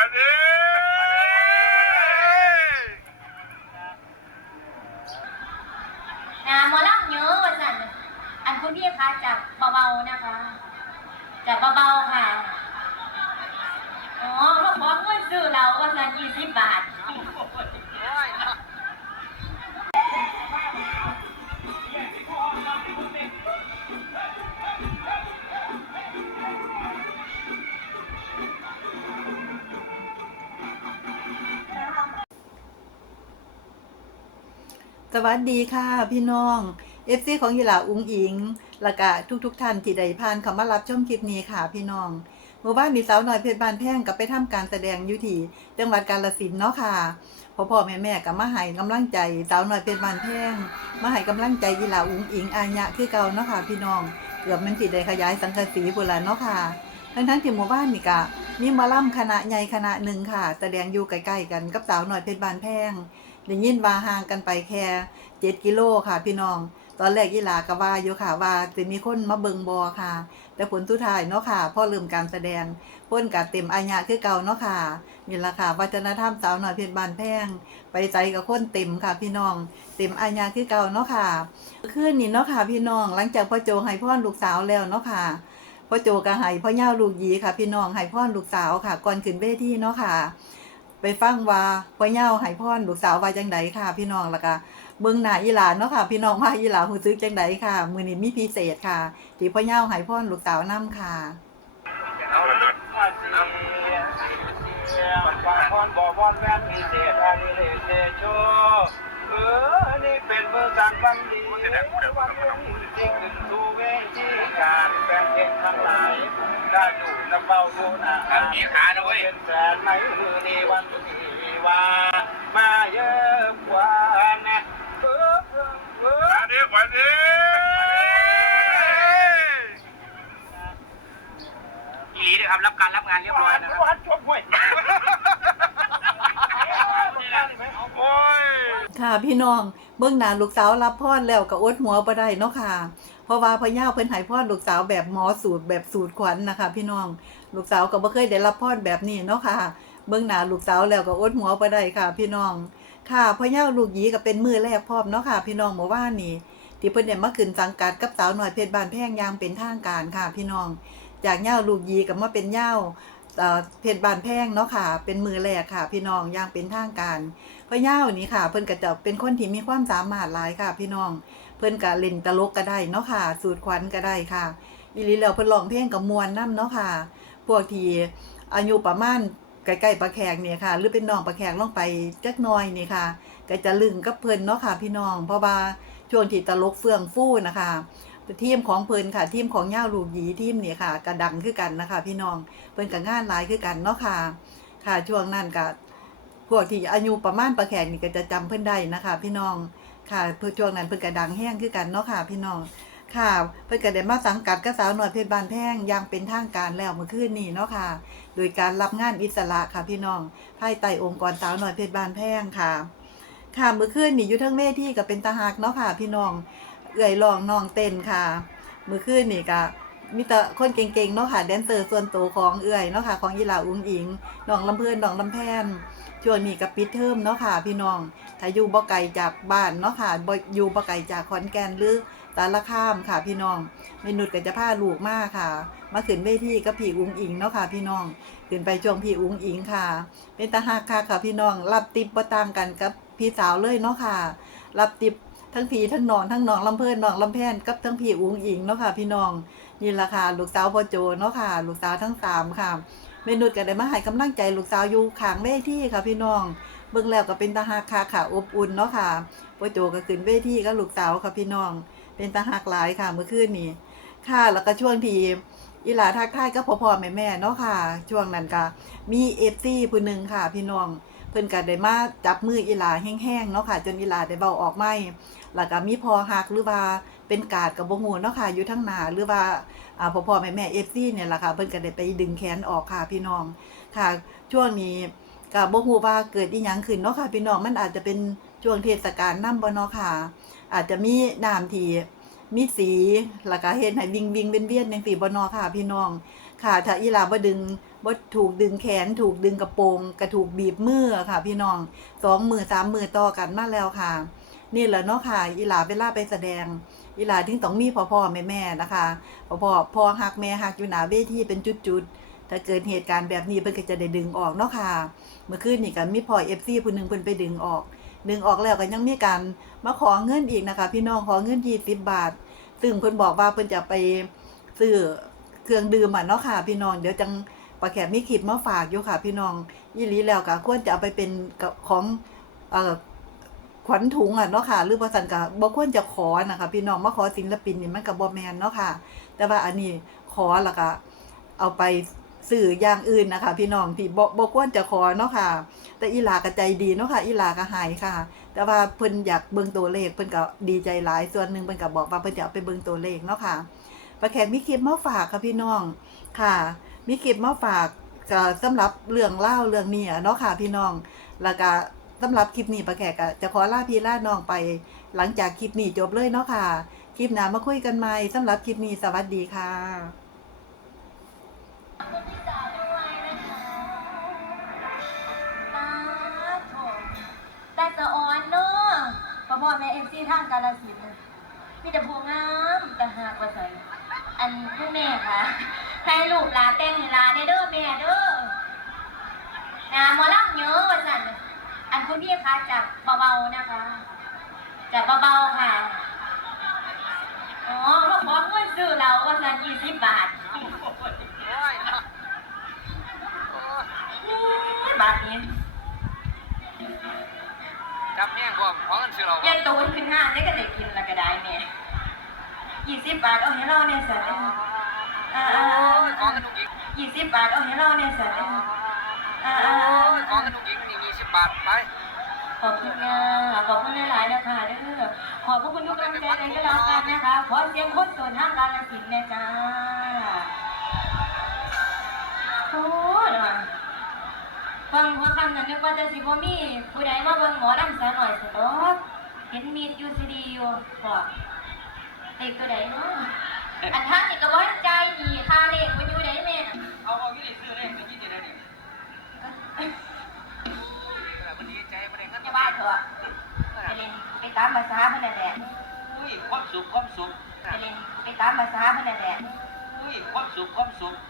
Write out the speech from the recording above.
มาดินะหมอลำเยอะว่าสั่นอันคุณพี่คะจับเบาๆนะคะ จับเบาๆค่ะ อ๋อเขาบอกเงินซื้อเราว่าสั่นยี่สิบบาท สวัสดีค่ะพี่น้องเอฟซีของยีลาอุงอิงละกะทุกๆทท่านที่ได้ผ่านเข้ามารับชมคลิปนี้ค่ะพี่น้องเมื่อวานมีสาวน้อยเพชรบานแพ่งกับไปทำการแสดงอยู่ที่จังหวัดกาฬสินธุ์เนาะค่ะพ่อพ่อแม่แม่กับมาให้กำลังใจสาวน้อยเพชรบานแพ่งมาให้กำลังใจยีลาอุงอิงอาญะคือเก่าเนาะค่ะพี่น้องเกือบมันสิได้ขยายสังกะสีพุ่นละเนาะค่ะทั้งทั้งที่หมู่บ้านนี่กะมีมาล่ำคณะใหญ่คณะหนึ่งค่ะ แสดงอยู่ใกล้ๆกันกับสาวน้อยเพชรบานแพ่ง ได้ยินว่าห่างกันไปแค่เจ็ดกิโลค่ะ พี่น้อง ตอนแรกยีหลาก็ว่าอยู่ค่ะว่าจะมีคนมาเบิงบอค่ะ แต่ผลสุดท้ายเนาะค่ะพ่อเริ่มการแสดงพ้นกับเต็มอาญะคือเก่าเนาะค่ะนี่ละค่ะวัฒนธรรมสาวหน่อยเพชรบานแพงไปใจกับคนเต็มค่ะ พี่น้องเต็มอาญะคือเก่าเนาะค่ะคืนนี้เนาะค่ะ พี่น้องหลังจากพ่อโจให้พ่อลูกสาวแล้วเนาะค่ะพ่อโจก็ให้พ่อเย่าลูกหยีค่ะ พี่น้องให้พ่อลูกสาวค่ะ ก่อนขึ้นเวทีเนาะค่ะ ไปฟังว่าพ่อเย่าให้พ่อลูกสาวว่าจังไดค่ะ พี่น้องแล้วก็เมืองหน้าอีหลานเนาะค่ะ พี่น้องว่าอีหลานหูซื้อจังไดค่ะ มือนี้มีพิเศษค่ะที่พ่อเย่าให้พ่อลูกสาวนํค่ะเอาละมาสีเสียมันบอกว่าแม่มีเศษอะไรเลยเศษโช มีขาด้วยเป็นแสนไหมมือนี้วันที่ว่ามาเยอะกว่านะเออเออเออมาดิมาดิอีลีนะครับรับการรับงานเรียบร้อยนะครับวัดชมห้วยค่ะพี่น้องเบิ่งหน้าลูกสาวรับพรแล้วก็อดหัวบ่ได้เนาะค่ะ เพราะว่าพ่อย่าเพิ่นให้พรลูกสาวแบบหมอสูตรแบบสูตรขวัญนนะคะ พี่น้อง ลูกสาวก็บ่เคยได้รับพรแบบนี้เนาะค่ะ เบิ่งหน้าลูกสาวแล้วก็อดหัวบ่ได้ค่ะ พี่น้อง ค่ะพ่อย่าลูกหยีก็เป็นมือแรกพร้อมเนาะค่ะ พี่น้องเมื่อวานนี้ที่เพิ่นได้มาขึ้นสังกัดกับสาวหน้อยเพชรบานแพงยางเป็นทางการค่ะ พี่น้อง จากเย่าลูกหยีก็มาเป็นย่าเอ่อเพชรบานแพงเนาะค่ะ เป็นมือแรกค่ะ พี่น้องอย่างเป็นทางการพ่อย่านี่ค่ะ เพิ่นก็จะเป็นคนที่มีความสามารถหลายค่ะ พี่น้อง เพิ่นก็เล่นตลกก็ได้เนาะค่ะ สูตรขวัญก็ได้ค่ะอีหลีแล้วเพิ่นร้องเพลงกับมวลนํเนาะค่ะ วกที่อายุประมาณใกล้ๆปลาแขกเนี่ยค่ะ หรือเป็นน้องปลาแขกลงไปจักน่อยนี่ค่ะ ก็จะลึงกับเพิ่นเนาะค่ะพี่น้อง เพราะว่าช่วงที่ตลกเฟื่องฟู่นะคะทีมของเพิ่นค่ะ ทีมของย่าลูกหยีทีมนี่ค่ะกระดังคือกันนะคะ พี่น้องเพิ่นก็งานหลายคือกันเนาะค่ะ ค่ะช่วงนั้นก็พวกที่อายุประมาณประแขกนี่ก็จะจำเพิ่นได้นะคะ พี่น้องค่ะเพื่อช่วงนั้นเพิ่นก็ดังแห้งคือกันเนาะค่ะ พี่น้อง ค่ะเพิ่นก็ได้มาสังกัดกับสาวหน่อยเพชรบานแพงย่างเป็นทางการแล้วเมื่อคืนนี้เนาะค่ะ โดยการรับงานอิสระค่ะพี่น้องภายใต้องค์กรสาวหน่อยเพชรบานแพงค่ะ ค่ะเมื่อคืนนี่อยู่ทั้งเวทีก็เป็นตาหักเนาะค่ะ พี่น้องเอื่อยลองน้องเต้นค่ะ เมื่อคืนนี่ก็มีแต่คนเก่งๆเนาะค่ะแดนเซอร์ส่วนตัวของเอื่อยเนาะค่ะของยีลาอุ้งอิงน้องลำเพื่อนน้องลำแพนช่วงนี้ก็ปิดเทอมเนาะค่ะ พี่น้องถ้าอยู่บ่ไกลจากบ้านเนาะค่ะอยู่บ่ไกลจากขอนแก่นหรือ ตาละข้ามค่ะพี่น้องเมนุดก็จะพาลูกมาค่ะ มาขึ้นเวทีกับพี่อุ้งอิงเนาะค่ะพี่น้องขึ้นไปช่วงพี่อุ้งอิงค่ะ เป็นตาหักค่ะค่ะพี่น้องรับติปบ่ต่างกันกับพี่สาวเลยเนาะค่ะ รับติปทั้งพี่ทั้งน้องทั้งน้องลำเพิ่นน้องลำแพนกับทั้งพี่อุ้งอิงเนาะค่ะพี่น้องนี่ละค่ะลูกสาวพ่อโจเนาะค่ะ ลูกสาวทั้งสามค่ะเมนุดก็ได้มาให้กำลังใจลูกสาวอยู่ขางเวทีค่ะพี่น้องเบิ่งแล้วก็เป็นตาหักค่ะค่ะอบอุ่นเนาะค่ะพ่อโจก็ขึ้นเวทีกับลูกสาวค่ะพี่น้อง เป็นตาหักหลายค่ะเมื่อคืนนี้ค่ะแล้วก็ช่วงทีอีหลาทักทายก็พอพอแม่แม่เนาะค่ะ ช่วงนั้นก็มีเอฟซีผู้หนึ่งค่ะ พี่น้องเพิ่นก็ได้มาจับมืออีหลาแห้งๆเนาะค่ะ จนอีหลาได้เบาออกไม่แล้วก็มีพอหักหรือว่าเป็นกาดกับบ่ฮู้เนาะค่ะอยู่ทั้งหนาหรือว่าอ่าพอพอแม่แม่เอฟซีเนี่ยแหละค่ะเพิ่นก็ได้ไปดึงแขนออกค่ะพี่น้องค่ะ ช่วงนี้ก็บ่ฮู้ว่าเกิดอีหยังขึ้นเนาะค่ะ พี่น้องมันอาจจะเป็น ช่วงเทศกาลน้ำบ่เนาะค่ะ อาจจะมีน้ำที่มีสีแล้วก็เฮ็ดให้วิงวิงเวียนเวียนจังซี่บ่เนอค่ะ พี่น้อง ค่ะ ถ้าอีหลาบ่ดึงบ่ถูกดึงแขน ถูกดึงกระโปรงกระถูกบีบมือค่ะ พี่น้องสองมือสามมือต่อกันมาแล้วค่ะนี่แหละเนาะค่ะอีหลาเวลาไปแสดงอีหลาถึงต้องมีพ่อพ่อแม่แม่ๆนะคะพ่อพ่อพ่อฮักแม่ฮักอยู่หนาเวทีเป็นจุดๆถ้าเกิดเหตุการณ์แบบนี้เพิ่นก็จะได้ดึงออกเนาะค่ะ เมื่อคืนนี่ก็มีพ่อ FC ผู้หนึ่งเพิ่นไปดึงออก ดึงออกแล้วก็ยังมีการมาขอเงินอีกนะคะ พี่น้องขอเงิน20บบาท ซึ่งเพิ่นบอกว่าเพิ่นจะไปซื้อเครื่องดื่มอะเนาะค่ะ พี่น้องเดี๋ยวจังปลาแขกมีคลิปมาฝากอยู่ค่ะ พี่น้องยี่ลีแล้วก็ควรจะเอาไปเป็นของเอ่อขวัญถุงอะเนาะค่ะ หรือว่าสันก็บ่ควรจะขอนะคะ พี่น้องมาขอศิลปินนี่มันก็บ่แมนเนาะค่ะ แต่ว่าอันนี้ขอแล้วก็เอาไป สื่ออย่างอื่นนะคะ พี่น้องที่บ่บ่ควรจะขอเนาะค่ะ แต่อีหลาก็ใจดีเนาะค่ะ อีหลาก็หายค่ะ แต่ว่าเพิ่นอยากเบิ่งตัวเลขเพิ่นก็ดีใจหลายส่วนหนึ่งเพิ่นก็บอกว่าเพิ่นจะเอาไปเบิ่งตัวเลขเนาะค่ะปลาแขกมีคลิปมาฝากค่ะพี่น้องค่ะ มีคลิปมาฝากก็สำหรับเรื่องเล่าเรื่องนี้เนาะค่ะพี่น้องแล้วก็สำหรับคลิปนี้ปลาแขกก็จะขอลาพี่ลาน้องไป หลังจากคลิปนี้จบเลยเนาะค่ะ คลิปหน้ามาคุยกันใหม่สำหรับคลิปนี้สวัสดีค่ะ ฟซีทางกาลสินธุ์น่ะมีแต่ผู้งามแต่หากว่าใส่อันผู้แม่ค่ะให้ลูกหลาแต่งให้หลาในเด้อแม่เด้อนะหมอลำเยอะว่าสั่นอันคุณพี่คะจับเบาๆนะคะจับเบาๆค่ะอ๋อเขาขอเงินซื้อเราว่าสั่นยี่สิบบาทบาทนี้ จับแห้งพร้อมของกันซื้อเรายันตูนขึ้นห้างได้ก็ได้กินและก็ได้แม่ยี่สิบบาทเอาให้เราเนี่ยสัตว์อ่าของกันทุกอีกยี่สิบบาทเอาให้เราเนี่ยสัตว์อ่าของกันทุกอีกนี่มีสิบบาทไปขอบคุณนะขอบคุณหลายๆนะคะเด้อขอบพระคุณทุกกำลังใจในก็แล้วกันนะคะ ขอเสียงคนส่วนทางการสินนะจ้า นั้นนึกว่าจะสิบ่มีผู้ใดมาเบิ่งหมอลำซะหน่อยสิเนาะเห็นมีดอยู่ซีดีอยู่บอกเด็กตัวใดเนาะอันท่านนี่ก็บ่ใจดีค่าเลขมันอยู่ไหนแม่น่ะเอาเอายี่ซื้อเลขไปยี่เดียวนี่มันดีใจมันได้เงินจะบ้าเถอะไปเล่นไปตามภาษาเพิ่นนั่นแหละอุ้ยความสุขความสุขไปเล่นไปตามภาษาเพิ่นนั่นแหละอุ้ยความสุขความสุขไ